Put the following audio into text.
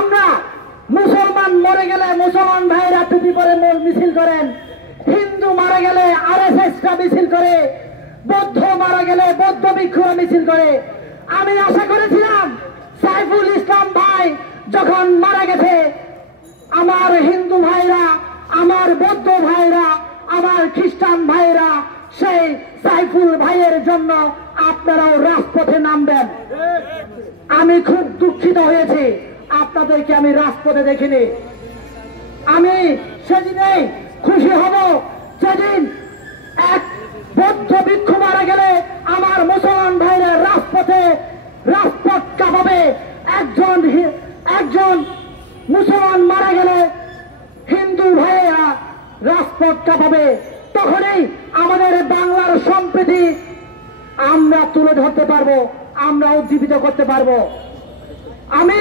আমরা মুসলমান মরে গেলে মুসলমান ভাইরা টুপি পরে মিছিল করেন, হিন্দু মারা গেলে আরএসএসটা মিছিল করে, বৌদ্ধ মারা গেলে বৌদ্ধ ভিক্ষুরা মিছিল করে। আমি আশা করেছিলাম সাইফুল ইসলাম ভাই যখন মারা গেছে, আমার হিন্দু ভাইরা, আমার বৌদ্ধ ভাইরা, আমার খ্রিস্টান ভাইরা সেই সাইফুল ভাইয়ের জন্য আপনারাও রাজপথে নামবেন। আমি খুব দুঃখিত হয়েছি, আপনাদেরকে আমি রাজপথে দেখিনি। আমি সেদিনেই খুশি হব যেদিন এক বৌদ্ধ ভিক্ষু মারা গেলে আমার মুসলমান ভাইরা রাজপথ কাঁপাবে, একজন মুসলমান মারা গেলে হিন্দু ভাইয়েরা রাজপথ কাঁপাবে। তখনই আমাদের বাংলার সম্প্রীতি আমরা তুলে ধরতে পারবো, আমরা উজ্জীবিত করতে পারবো। আমি